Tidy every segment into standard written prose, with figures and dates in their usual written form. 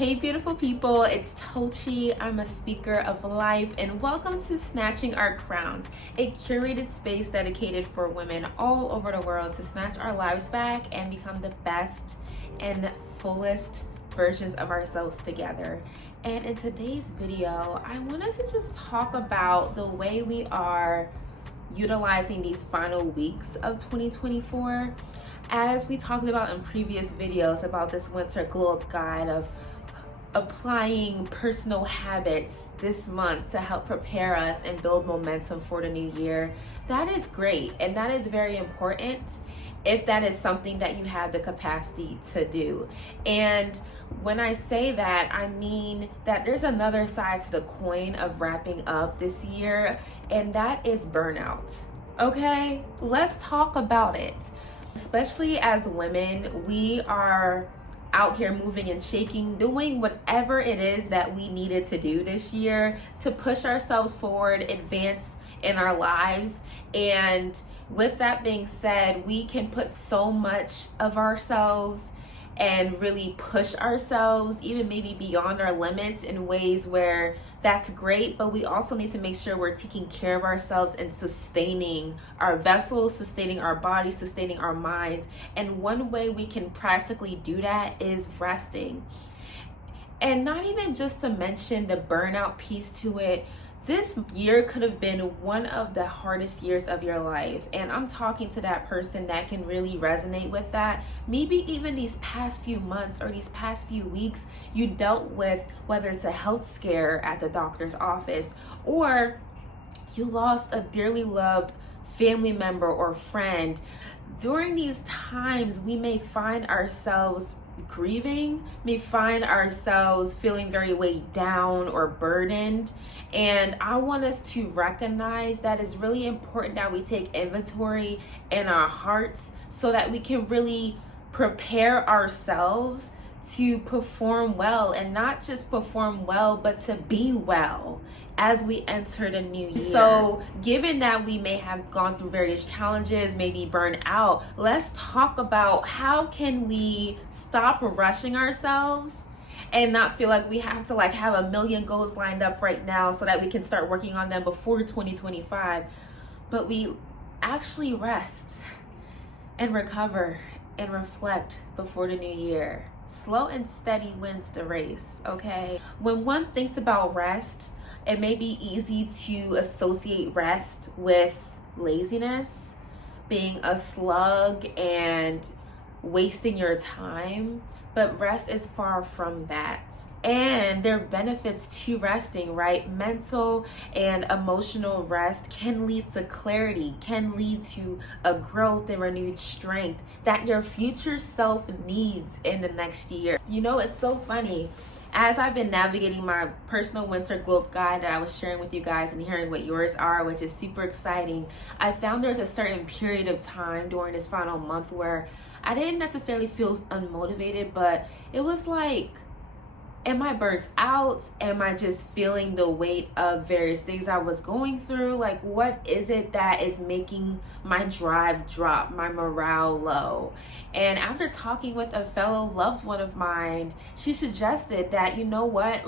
Hey beautiful people, it's Tochi. I'm a speaker of life and welcome to Snatching Our Crowns, a curated space dedicated for women all over the world to snatch our lives back and become the best and fullest versions of ourselves together. And in today's video, I wanted to just talk about the way we are utilizing these final weeks of 2024. As we talked about in previous videos about this winter glow up guide of applying personal habits this month to help prepare us and build momentum for the new year, that is great and that is very important if that is something that you have the capacity to do. And when I say that, I mean that there's another side to the coin of wrapping up this year, and that is burnout. Okay, let's talk about it. Especially as women, we are out here moving and shaking, doing whatever it is that we needed to do this year to push ourselves forward, advance in our lives. And with that being said, we can put so much of ourselves and really push ourselves, even maybe beyond our limits in ways where that's great, but we also need to make sure we're taking care of ourselves and sustaining our vessels, sustaining our bodies, sustaining our minds. And one way we can practically do that is resting. And not even just to mention the burnout piece to it, this year could have been one of the hardest years of your life. And I'm talking to that person that can really resonate with that. Maybe even these past few months or these past few weeks, you dealt with whether it's a health scare at the doctor's office or you lost a dearly loved family member or friend. During these times, we may find ourselves grieving, may find ourselves feeling very weighed down or burdened. And I want us to recognize that it's really important that we take inventory in our hearts so that we can really prepare ourselves to perform well, and not just perform well, but to be well as we enter the new year. So given that we may have gone through various challenges, maybe burned out, let's talk about how can we stop rushing ourselves and not feel like we have to have a million goals lined up right now so that we can start working on them before 2025, but we actually rest and recover and reflect before the new year. Slow and steady wins the race, okay? When one thinks about rest, it may be easy to associate rest with laziness, being a slug and wasting your time, but rest is far from that. And there are benefits to resting, right? Mental and emotional rest can lead to clarity, can lead to a growth and renewed strength that your future self needs in the next year. You know, it's so funny. As I've been navigating my personal winter glow up guide that I was sharing with you guys and hearing what yours are, which is super exciting, I found there's a certain period of time during this final month where I didn't necessarily feel unmotivated, but it was like, am I burnt out? Am I just feeling the weight of various things I was going through? Like, what is it that is making my drive drop, my morale low? And after talking with a fellow loved one of mine, she suggested that, you know what,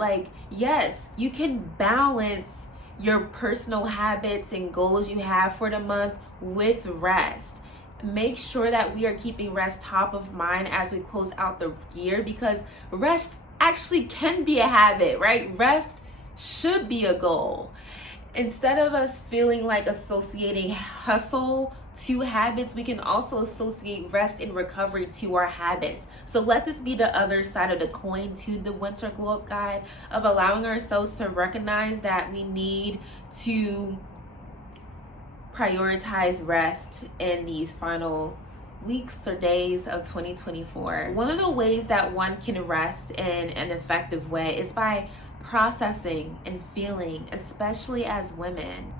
yes, you can balance your personal habits and goals you have for the month with rest. Make sure that we are keeping rest top of mind as we close out the year, because rest actually can be a habit, right? Rest should be a goal. Instead of us feeling like associating hustle to habits, we can also associate rest and recovery to our habits. So let this be the other side of the coin to the winter glow up guide of allowing ourselves to recognize that we need to prioritize rest in these final weeks or days of 2024. One of the ways that one can rest in an effective way is by processing and feeling, especially as women.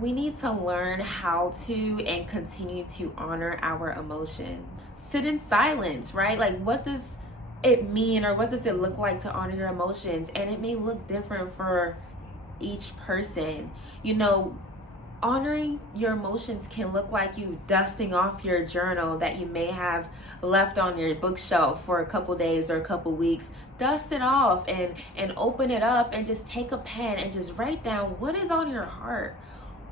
We need to learn how to and continue to honor our emotions. Sit in silence, right? What does it mean, or what does it look like to honor your emotions? And it may look different for each person. You know, Honoring your emotions can look like you dusting off your journal that you may have left on your bookshelf for a couple days or a couple weeks. Dust it off and open it up and just take a pen and just write down what is on your heart.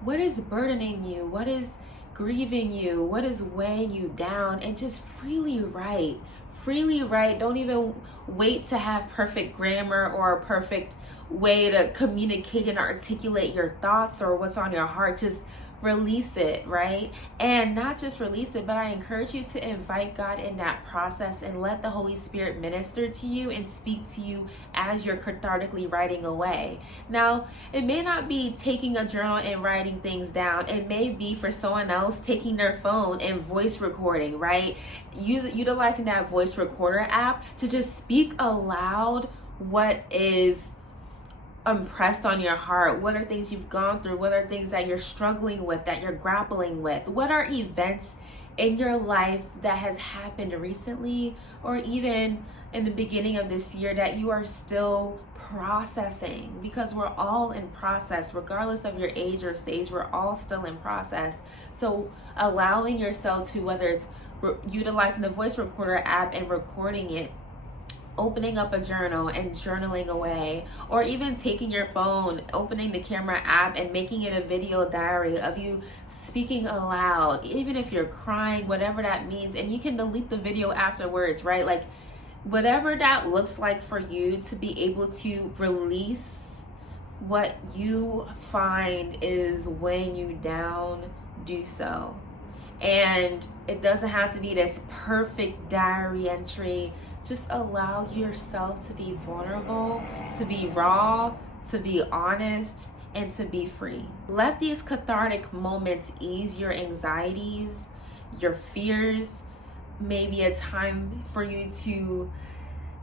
What is burdening you? What is grieving you? What is weighing you down? And just freely write. Freely write. Don't even wait to have perfect grammar or a perfect way to communicate and articulate your thoughts or what's on your heart. Just release it, right? And not just release it, but I encourage you to invite God in that process and let the Holy Spirit minister to you and speak to you as you're cathartically writing away. Now, it may not be taking a journal and writing things down. It may be for someone else taking their phone and voice recording, right? Utilizing that voice recorder app to just speak aloud what is impressed on your heart. What are things you've gone through? What are things that you're struggling with, that you're grappling with? What are events in your life that has happened recently or even in the beginning of this year that you are still processing? Because we're all in process, regardless of your age or stage, we're all still in process. So allowing yourself to, whether it's utilizing the voice recorder app and recording it, opening up a journal and journaling away, or even taking your phone, opening the camera app and making it a video diary of you speaking aloud, even if you're crying, whatever that means. And you can delete the video afterwards, right? Like whatever that looks like for you, to be able to release what you find is weighing you down, do so. And it doesn't have to be this perfect diary entry. Just allow yourself to be vulnerable, to be raw, to be honest, and to be free. Let these cathartic moments ease your anxieties, your fears. Maybe a time for you to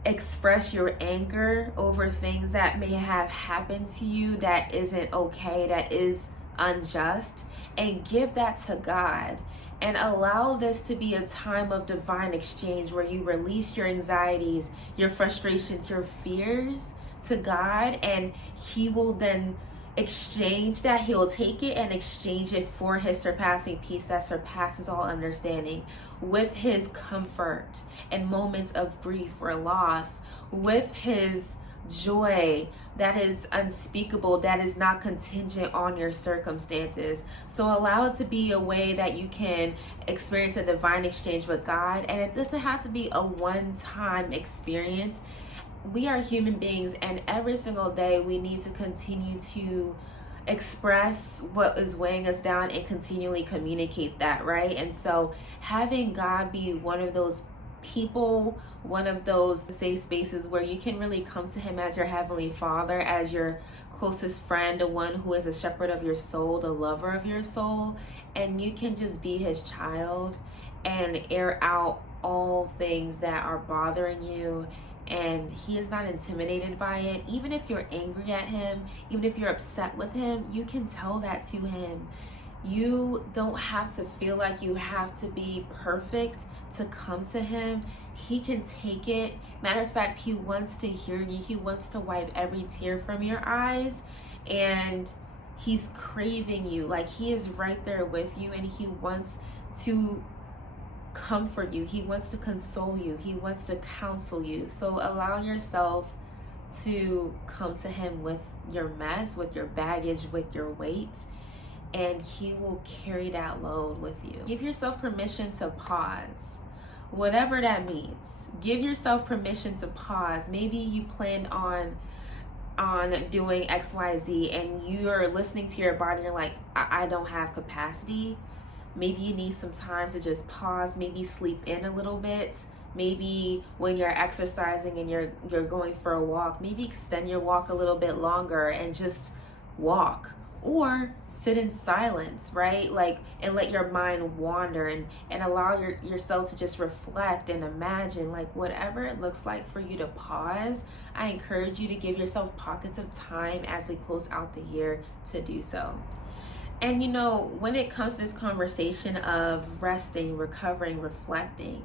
express your anger over things that may have happened to you that isn't okay, that is unjust, and give that to God. And allow this to be a time of divine exchange where you release your anxieties, your frustrations, your fears to God, and He will then exchange that. He'll take it and exchange it for His surpassing peace that surpasses all understanding, with His comfort in moments of grief or loss, with His joy that is unspeakable, that is not contingent on your circumstances. So allow it to be a way that you can experience a divine exchange with God. And it doesn't have to be a one-time experience. We are human beings, and every single day we need to continue to express what is weighing us down and continually communicate that, right? And so having God be one of those people, one of those safe spaces where you can really come to Him as your Heavenly Father, as your closest friend, the one who is a shepherd of your soul, the lover of your soul, and you can just be His child and air out all things that are bothering you. And He is not intimidated by it. Even if you're angry at Him, even if you're upset with Him, you can tell that to Him. You don't have to feel like you have to be perfect to come to Him. He can take it. Matter of fact, He wants to hear you. He wants to wipe every tear from your eyes. And He's craving you. Like, He is right there with you, and He wants to comfort you. He wants to console you. He wants to counsel you. So allow yourself to come to Him with your mess, with your baggage, with your weight, and He will carry that load with you. Give yourself permission to pause, whatever that means. Give yourself permission to pause. Maybe you planned on doing XYZ and you're listening to your body, you're like, I don't have capacity. Maybe you need some time to just pause, maybe sleep in a little bit. Maybe when you're exercising and you're going for a walk, maybe extend your walk a little bit longer and just walk. Or sit in silence, right? Like, and let your mind wander and allow yourself to just reflect and imagine, like, whatever it looks like for you to pause. I encourage you to give yourself pockets of time as we close out the year to do so. And you know, when it comes to this conversation of resting, recovering, reflecting,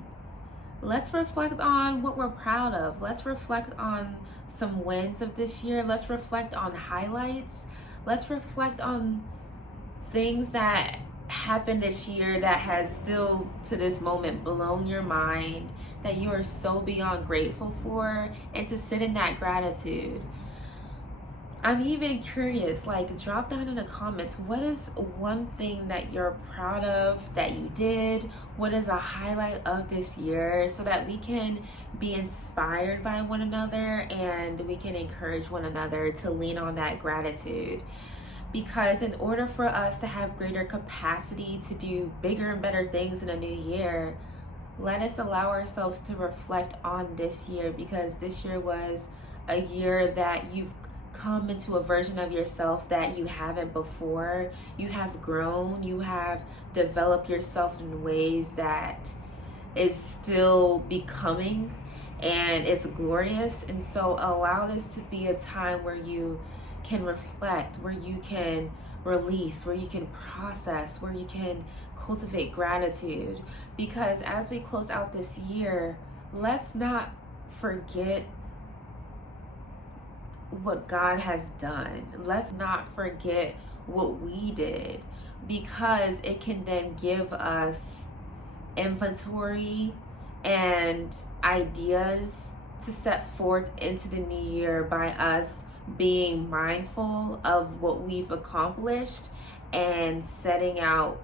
let's reflect on what we're proud of. Let's reflect on some wins of this year. Let's reflect on highlights. Let's reflect on things that happened this year that has still to this moment blown your mind, that you are so beyond grateful for, and to sit in that gratitude. I'm even curious, like, drop down in the comments, what is one thing that you're proud of that you did? What is a highlight of this year, so that we can be inspired by one another and we can encourage one another to lean on that gratitude. Because in order for us to have greater capacity to do bigger and better things in a new year, let us allow ourselves to reflect on this year, because this year was a year that you've come into a version of yourself that you haven't before. You have grown, you have developed yourself in ways that is still becoming, and it's glorious. And so allow this to be a time where you can reflect, where you can release, where you can process, where you can cultivate gratitude. Because as we close out this year, let's not forget what God has done. Let's not forget what we did, because it can then give us inventory and ideas to set forth into the new year by us being mindful of what we've accomplished and setting out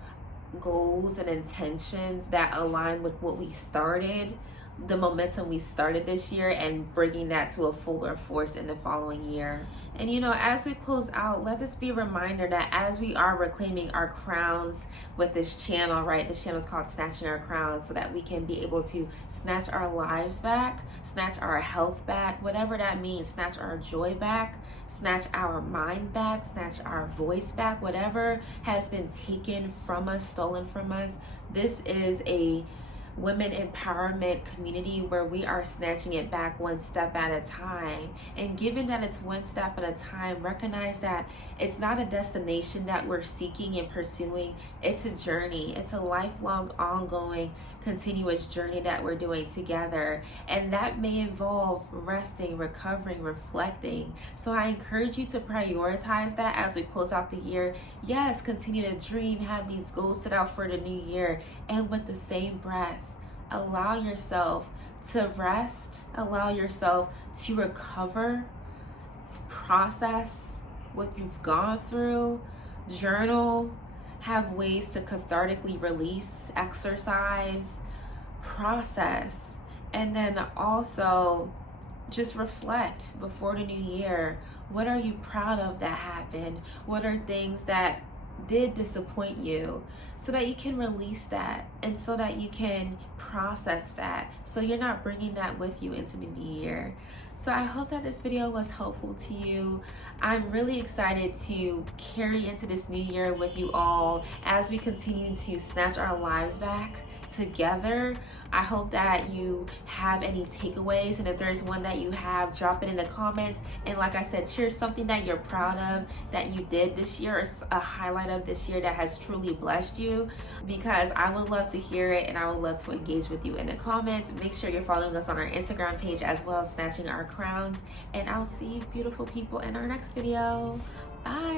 goals and intentions that align with what we started, the momentum we started this year, and bringing that to a fuller force in the following year. And as we close out, let this be a reminder that as we are reclaiming our crowns with this channel, right? This channel is called Snatching Our Crowns, so that we can be able to snatch our lives back, snatch our health back, whatever that means, snatch our joy back, snatch our mind back, snatch our voice back, whatever has been taken from us, stolen from us. This is a women empowerment community where we are snatching it back one step at a time. And given that it's one step at a time, recognize that it's not a destination that we're seeking and pursuing. It's a journey. It's a lifelong, ongoing, continuous journey that we're doing together. And that may involve resting, recovering, reflecting. So I encourage you to prioritize that as we close out the year. Yes, continue to dream, have these goals set out for the new year. And with the same breath, allow yourself to rest, allow yourself to recover, process what you've gone through, journal, have ways to cathartically release, exercise, process, and then also just reflect before the new year. What are you proud of that happened? What are things that did disappoint you, so that you can release that, and so that you can process that, so you're not bringing that with you into the new year. So I hope that this video was helpful to you. I'm really excited to carry into this new year with you all as we continue to snatch our lives back together. I hope that you have any takeaways, and if there's one that you have, drop it in the comments. And like I said, share something that you're proud of that you did this year, or a highlight of this year that has truly blessed you, because I would love to hear it and I would love to engage with you in the comments. Make sure you're following us on our Instagram page as well, Snatching Our Crowns, and I'll see you beautiful people in our next video. Bye.